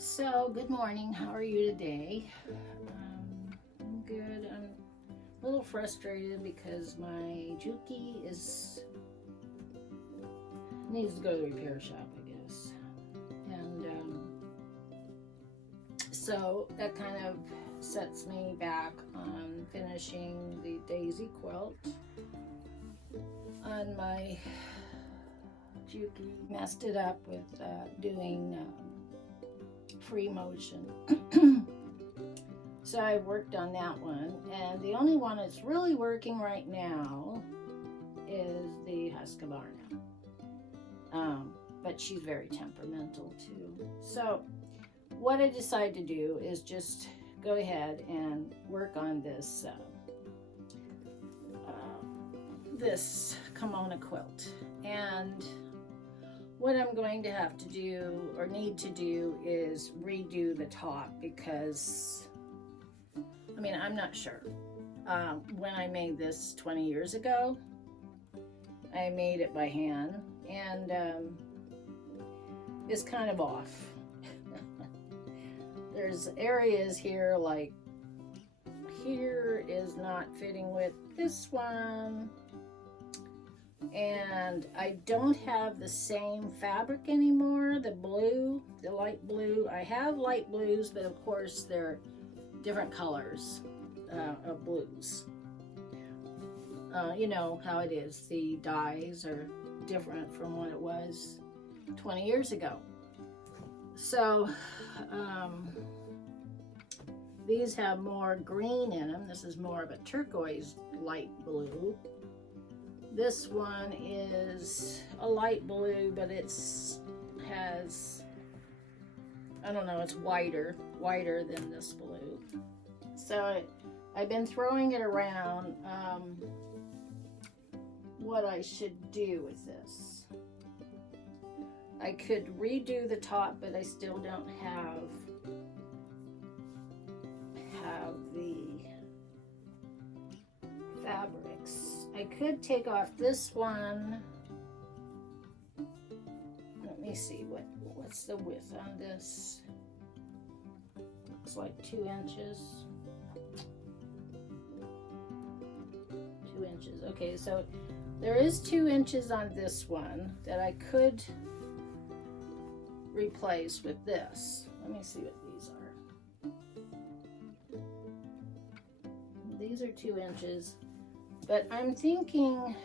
So, good morning. How are you today? I'm good. I'm a little frustrated because my Juki needs to go to the repair shop, I guess. And so that kind of sets me back on finishing the daisy quilt on my Juki. Messed it up with doing free motion. So I worked on that one, and the only one that's really working right now is the Husqvarna. But she's very temperamental too. So what I decided to do is just go ahead and work on this this Kimona quilt. And what I'm going to have to do or need to do is redo the top because, I mean, I'm not sure. When I made this 20 years ago, I made it by hand, and it's kind of off. There's areas here, like here is not fitting with this one. And I don't have the same fabric anymore, the blue, the light blue. I have light blues, but of course they're different colors of blues. You know how it is. The dyes are different from what it was 20 years ago. So these have more green in them. This is more of a turquoise light blue. This one is a light blue, but has, I don't know, it's whiter than this blue. So I've been throwing it around what I should do with this. I could redo the top, but I still don't have the fabrics. I could take off this one. Let me see what's the width on this. Looks like 2 inches. 2 inches. Okay, so there is 2 inches on this one that I could replace with this. Let me see what these are. These are 2 inches. But I'm thinking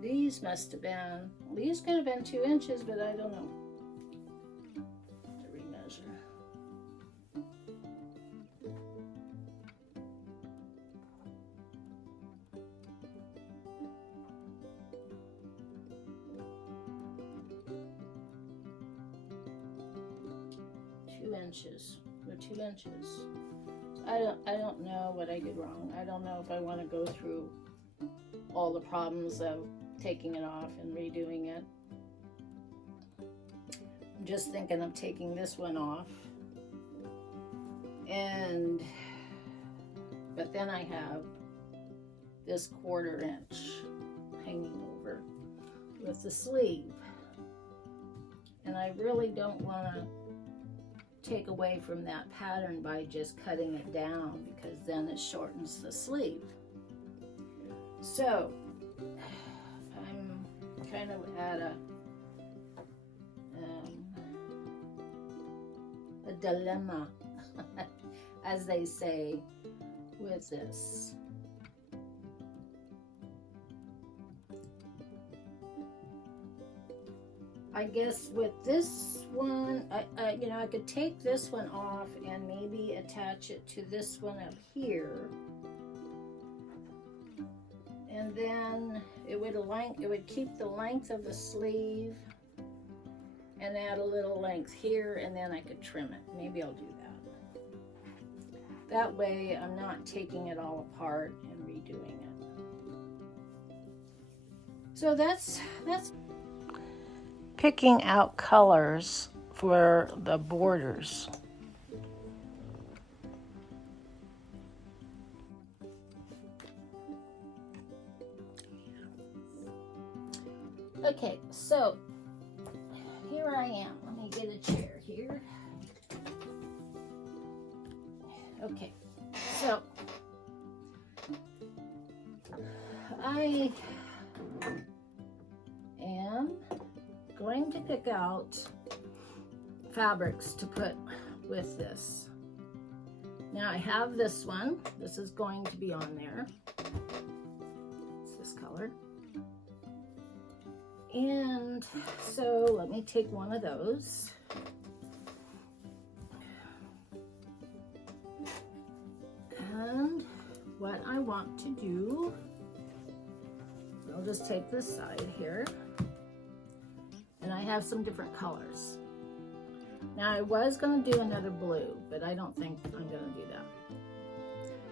these must have been, these could have been 2 inches, but I don't know. To remeasure. Inches or 2 inches. I don't know what I did wrong. I don't know if I want to go through all the problems of taking it off and redoing it. I'm just thinking of taking this one off, but then I have this 1/4 inch hanging over with the sleeve, and I really don't want to take away from that pattern by just cutting it down, because then it shortens the sleeve. So I'm kind of at a dilemma, as they say, with this. I guess with this one, you know, I could take this one off and maybe attach it to this one up here, and then it would keep the length of the sleeve and add a little length here, and then I could trim it. Maybe I'll do that. That way I'm not taking it all apart and redoing it. So that's picking out colors for the borders. Okay, so here I am. Let me get a chair here. Okay, so I am going to pick out fabrics to put with this. Now I have this one. This is going to be on there. It's this color. And so let me take one of those. And what I want to do, I'll just take this side here. And I have some different colors. Now I was going to do another blue, but I don't think I'm going to do that.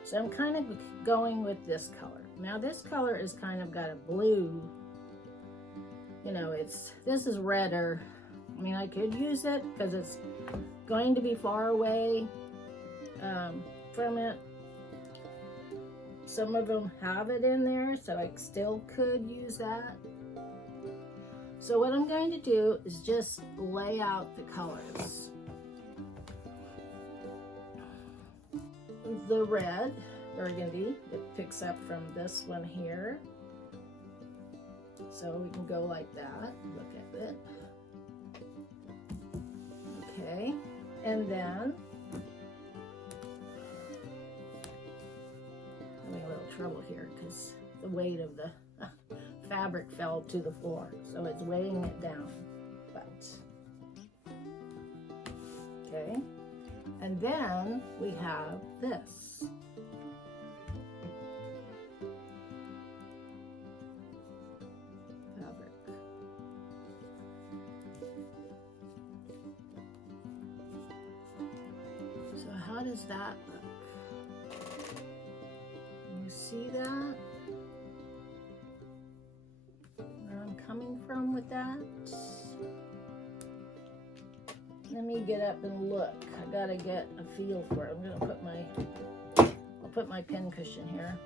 So I'm kind of going with this color. Now this color is kind of got a blue, you know, this is redder. I mean, I could use it because it's going to be far away from it. Some of them have it in there, so I still could use that. So what I'm going to do is just lay out the colors. The red burgundy, it picks up from this one here. So we can go like that, look at it. Okay, and then, having a little trouble here because the weight of the fabric fell to the floor, so it's weighing it down. But okay, and then we have this. Fabric. So how does that look? You see that? Coming from with that. Let me get up and look. I gotta get a feel for it. I'm gonna put my pin cushion here.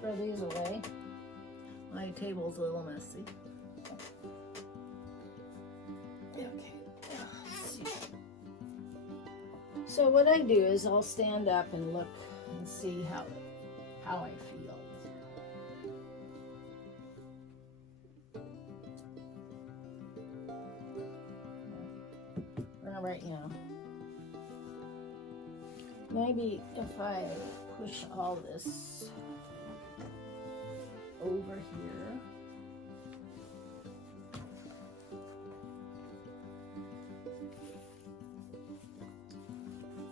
Throw these away. My table's a little messy. Okay. Let's see. So what I do is I'll stand up and look and see how I feel. Right now. Maybe if I push all this over here.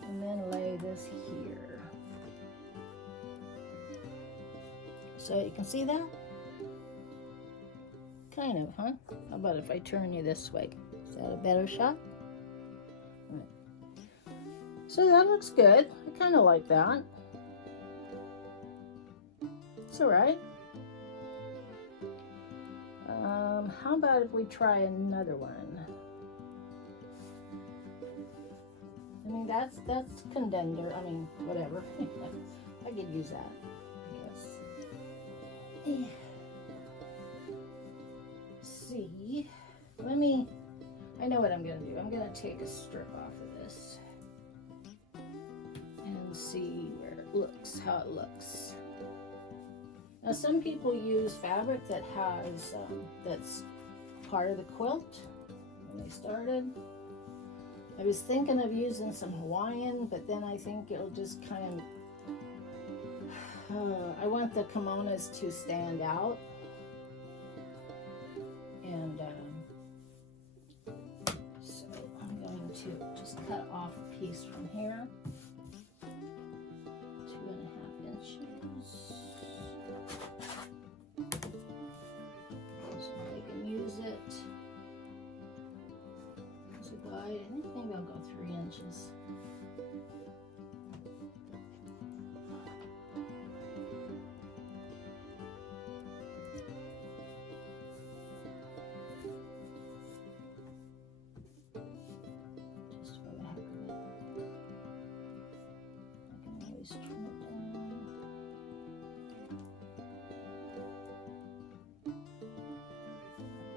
And then lay this here. So you can see that? Kind of, huh? How about if I turn you this way? Is that a better shot? So that looks good. I kind of like that. It's all right. How about if we try another one? I mean, that's contender. I mean, whatever. I could use that, I guess. Yeah. See, I know what I'm gonna do. I'm gonna take a strip off of this and see where it looks, how it looks. Now some people use fabric that has, that's part of the quilt when they started. I was thinking of using some Hawaiian, but then I think it'll just kind of, I want the kimonas to stand out. And so I'm going to just cut off a piece from here. 2.5 inches. So I can use it as a guide. I think maybe I'll go 3 inches.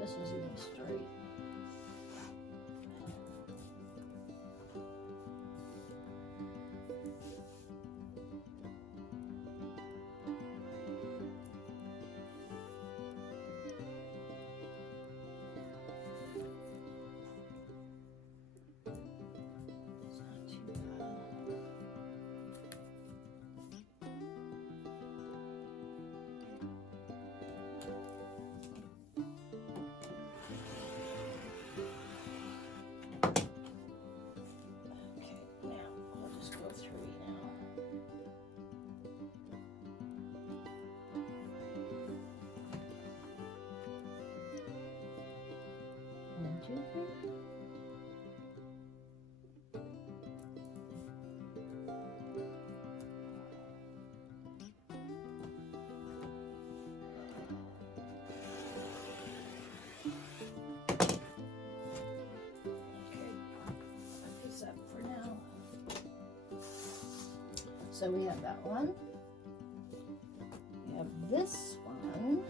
this was even straight. So we have that one. We have this one.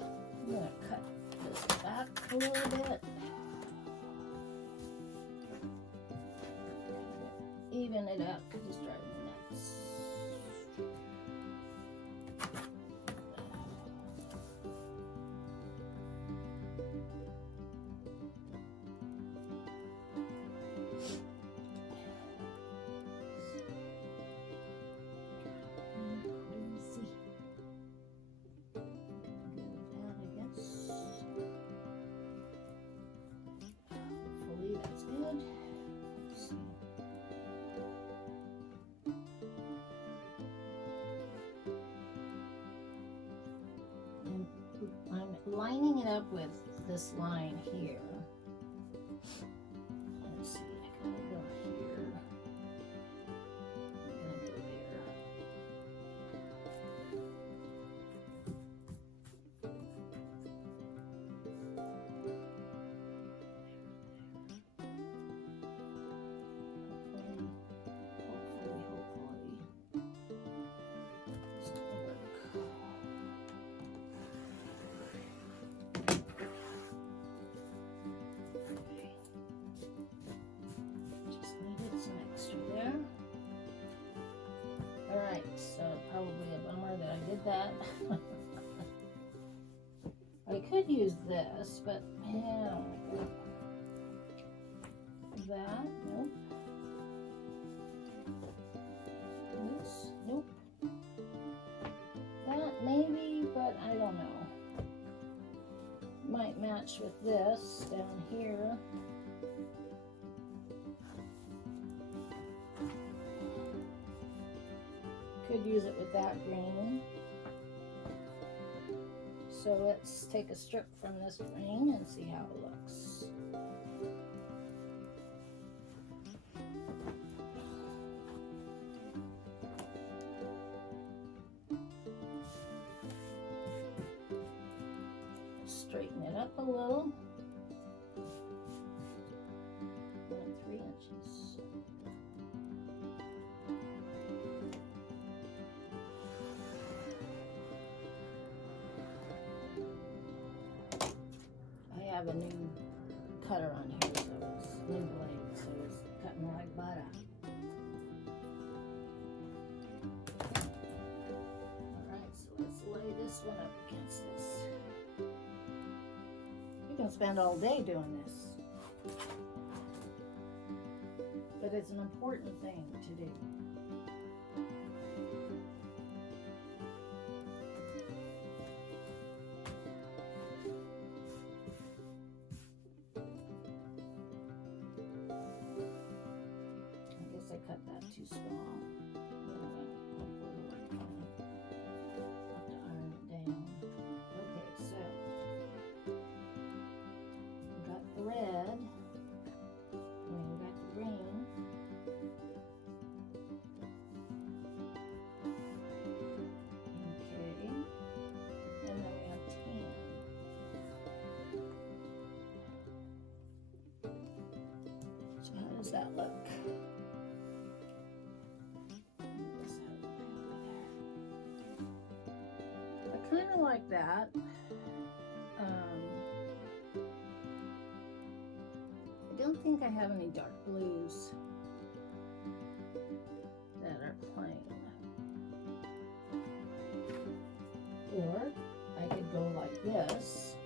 I'm going to cut this back a little bit. Even it up because it's driving me nuts. Lining it up with this line here. Let's see, I gotta go here. I'm gonna go there. Hopefully. It's gonna work. Probably a bummer that I did that. I could use this, but yeah, I don't like that. That, nope. This, nope. That maybe, but I don't know. Might match with this down here. Could use it with that green. So let's take a strip from this green and see how it looks. Straighten it up a little. 3 inches. I have a new cutter on here, so it's new blade, so it's cutting like butter. Alright, so let's lay this one up against this. You can spend all day doing this. But it's an important thing to do. I cut that too small. Hopefully it'll work fine. Have to iron it down. Okay, so we got the red. And we got the green. Okay. And then we have tan. So how does that look? something like that. I don't think I have any dark blues that are plain. Or I could go like this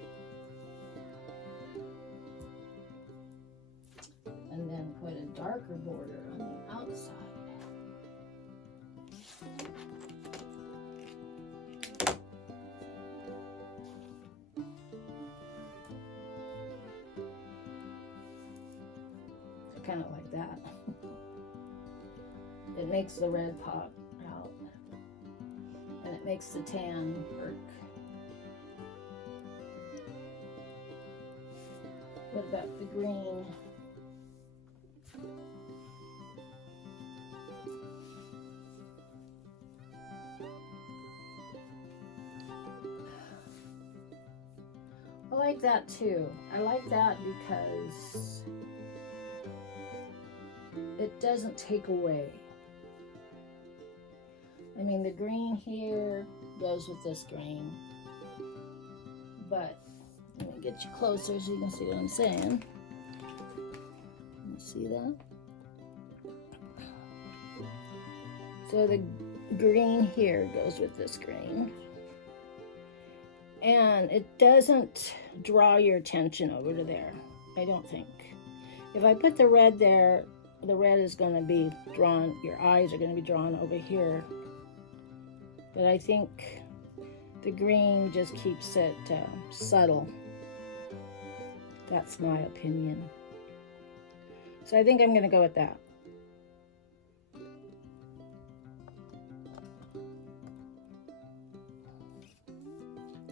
and then put a darker border on the outside. Kind of like that. It makes the red pop out and it makes the tan work. What about the green? I like that too. I like that because it doesn't take away. I mean, the green here goes with this green, but let me get you closer so you can see what I'm saying. You see that? So the green here goes with this green, and it doesn't draw your attention over to there, I don't think. If I put the red there, the red is going to be drawn, your eyes are going to be drawn over here. But I think the green just keeps it subtle. That's my opinion. So I think I'm going to go with that.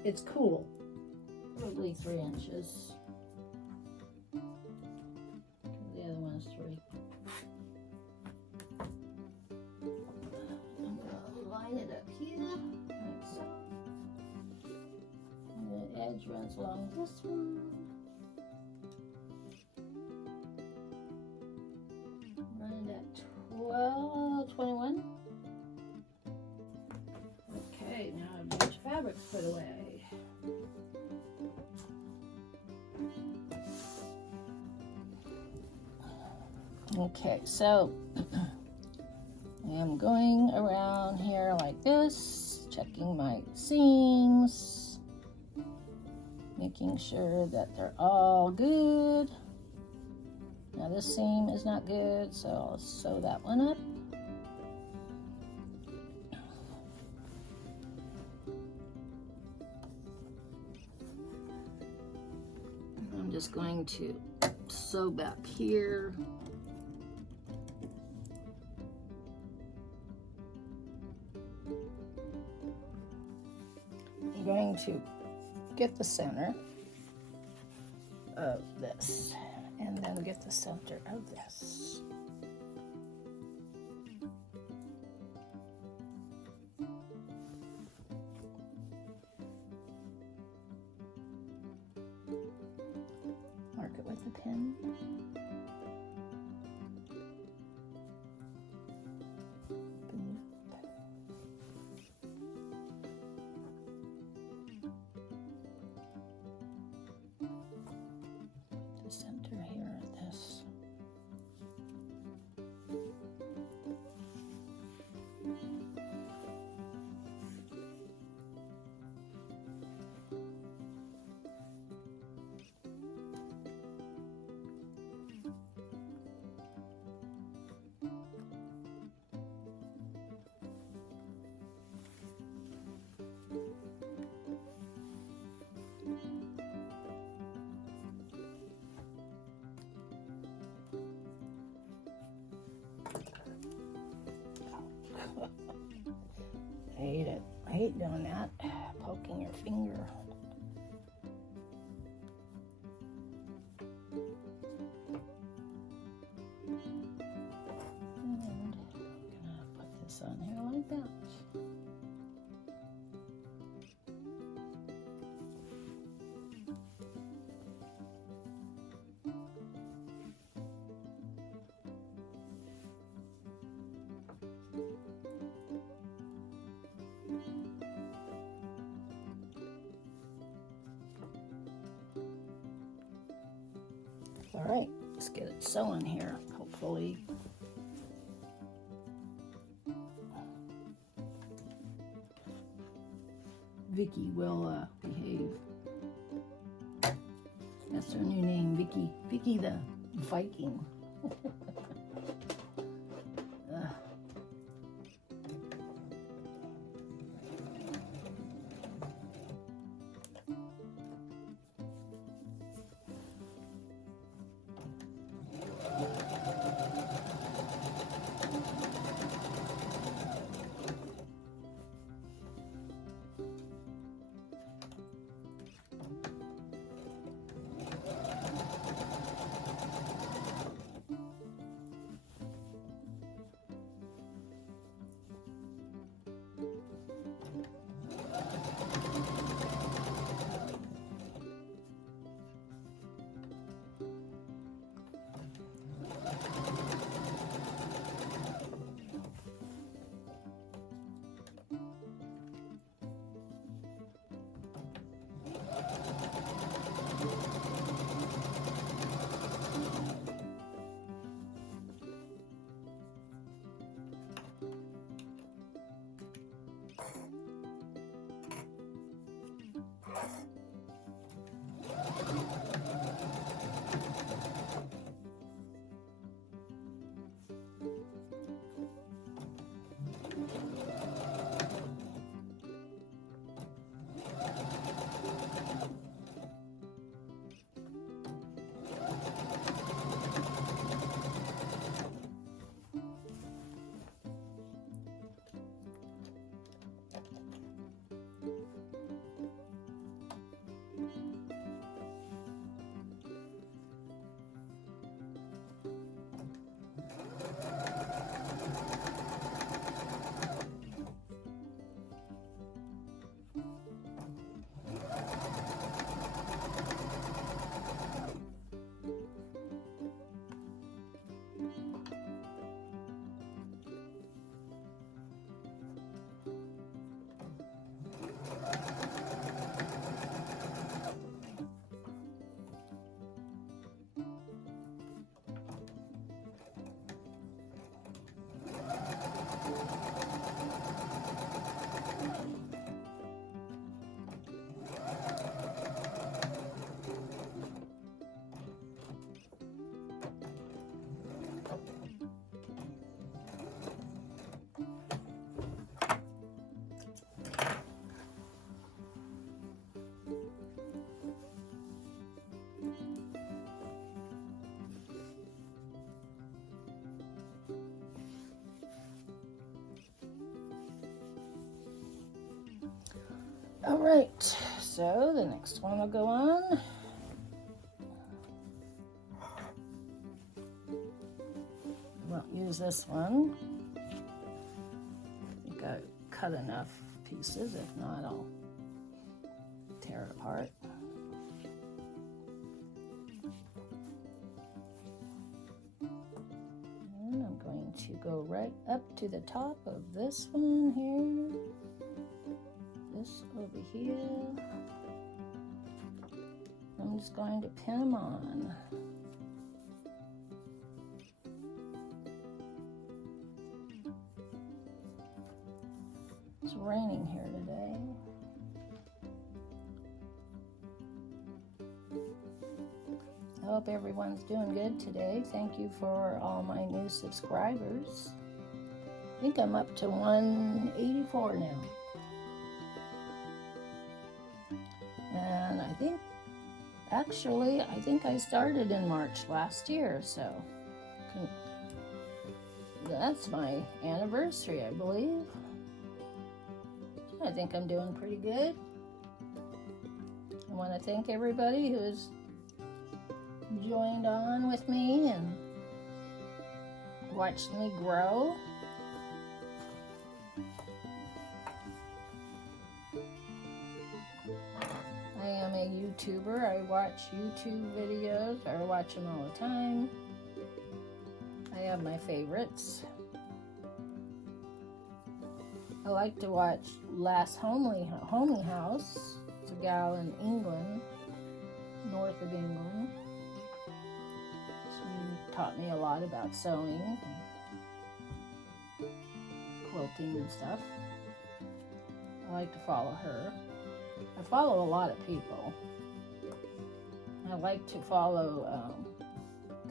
It's cool. Probably 3 inches. The other one is 3. Line it up here, like so. And the edge runs along this one. Run it at 12, 21. Okay, now I have a bunch of fabrics put away. Okay, so I am going around here like this, checking my seams, making sure that they're all good. Now this seam is not good, so I'll sew that one up. I'm just going to sew back here. I'm going to get the center of this and then get the center of this. Mark it with a pin. Center here at this. I hate it. I hate doing that. Poking your finger. And I'm gonna put this on here like that. All right, let's get it sewing here, hopefully. Vicky will behave. That's her new name, Vicky. Vicky the Viking. All right, so the next one will go on. I won't use this one. I think I cut enough pieces. If not, I'll tear it apart. And I'm going to go right up to the top of this one here. This over here. I'm just going to pin them on. It's raining here today. I hope everyone's doing good today. Thank you for all my new subscribers. I think I'm up to 184 now. And I think I started in March last year, so that's my anniversary, I believe. I think I'm doing pretty good. I want to thank everybody who's joined on with me and watched me grow. I am a YouTuber. I watch YouTube videos. I watch them all the time. I have my favorites. I like to watch Last Homely House. It's a gal in England, north of England. taught me a lot about sewing, and quilting and stuff. I like to follow her. I follow a lot of people. I like to follow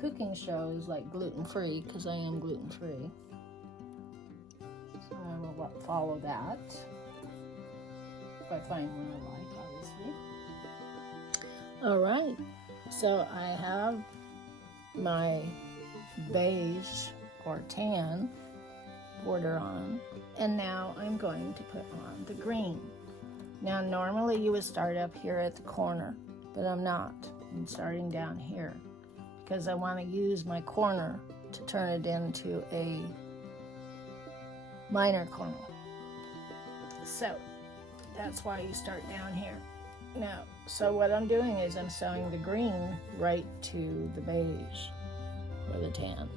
cooking shows like gluten-free, because I am gluten-free. So I will follow that if I find one I like, obviously. All right, so I have my beige or tan border on, and now I'm going to put on the green. Now normally you would start up here at the corner, but I'm not. I'm starting down here because I want to use my corner to turn it into a minor corner. So that's why you start down here. Now, so what I'm doing is I'm sewing the green right to the beige or the tan.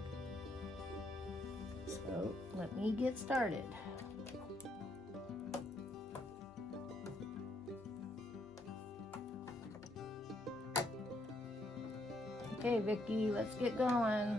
So let me get started. Okay, Vicky, let's get going.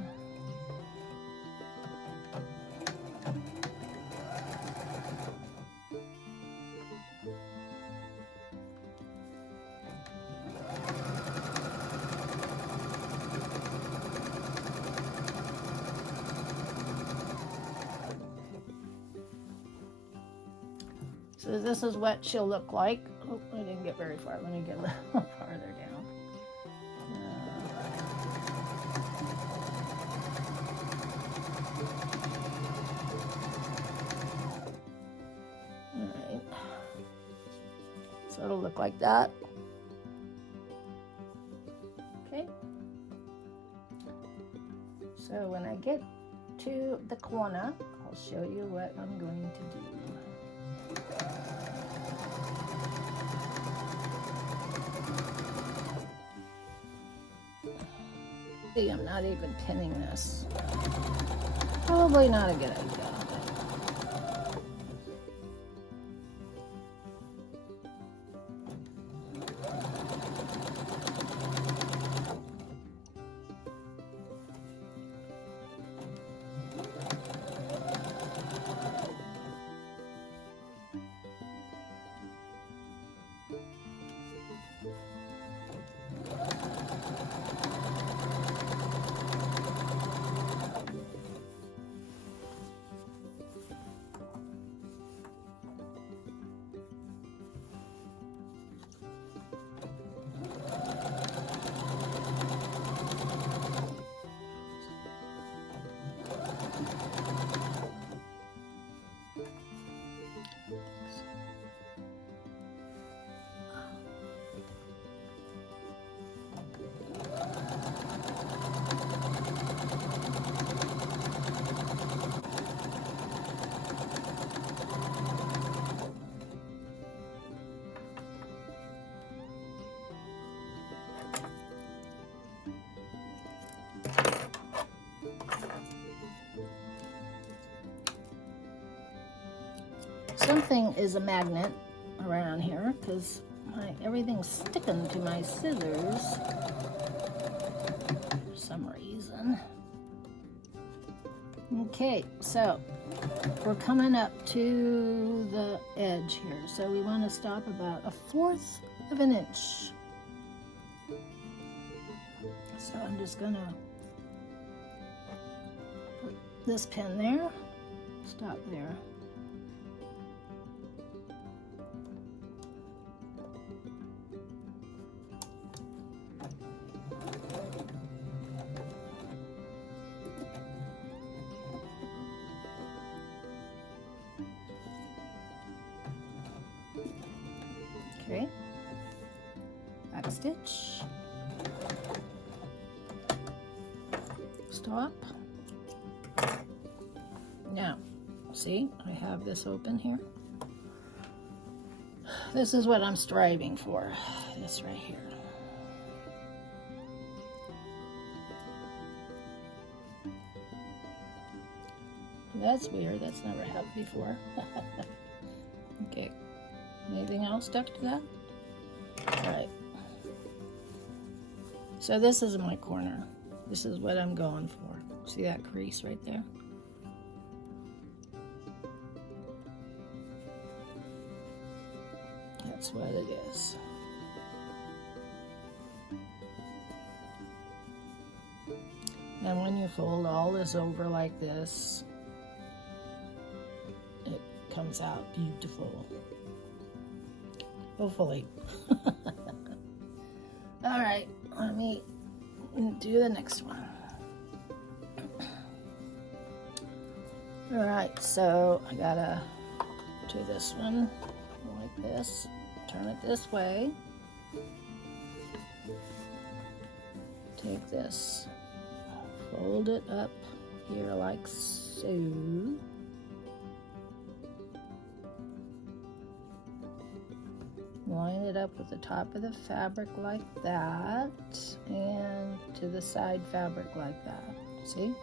So this is what she'll look like. Oh, I didn't get very far. Let me get a little farther down. All right. So it'll look like that. Okay. So when I get to the corner, I'll show you what I'm going to do. See, I'm not even pinning this. Probably not a good idea. Something is a magnet around here because everything's sticking to my scissors for some reason. Okay, so we're coming up to the edge here, so we want to stop about 1/4 of an inch. So I'm just gonna put this pin there, stop there. Okay, back stitch, stop. Now, see, I have this open here. This is what I'm striving for, this right here. That's weird, that's never happened before. Okay. Anything else stuck to that? All right. So this is my corner. This is what I'm going for. See that crease right there? That's what it is. And when you fold all this over like this, it comes out beautiful. Hopefully. All right, let me do the next one. All right, so I gotta do this one like this, turn it this way. Take this, fold it up here like so. Line it up with the top of the fabric like that, and to the side fabric like that. See?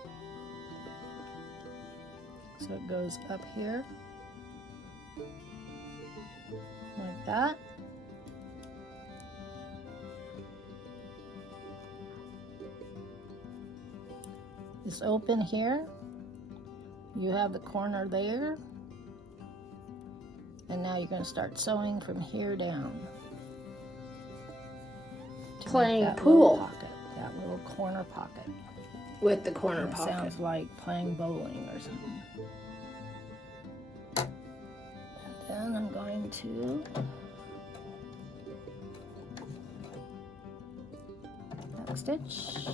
So it goes up here like that. This open here, you have the corner there. And now you're going to start sewing from here down. Playing that pool. Little pocket, that little corner pocket. With the corner It pocket. sounds like playing bowling or something. And then I'm going to back stitch.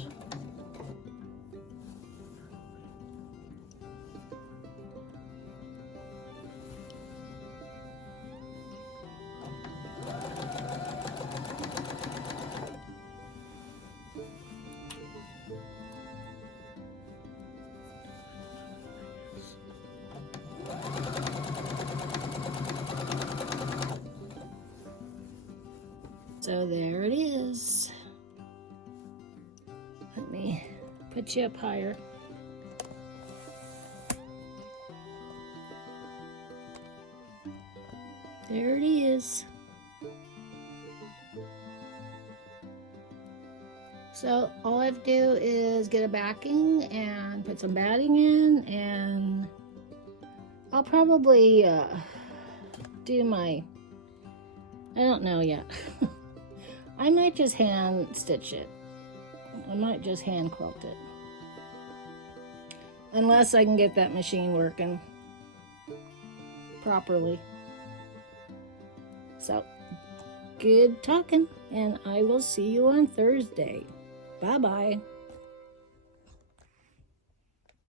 So there it is. Let me put you up higher. There it is. So all I have to do is get a backing and put some batting in, and I'll probably do my, I don't know yet. I might just hand stitch it. I might just hand quilt it. Unless I can get that machine working properly. So, good talking, and I will see you on Thursday. Bye-bye.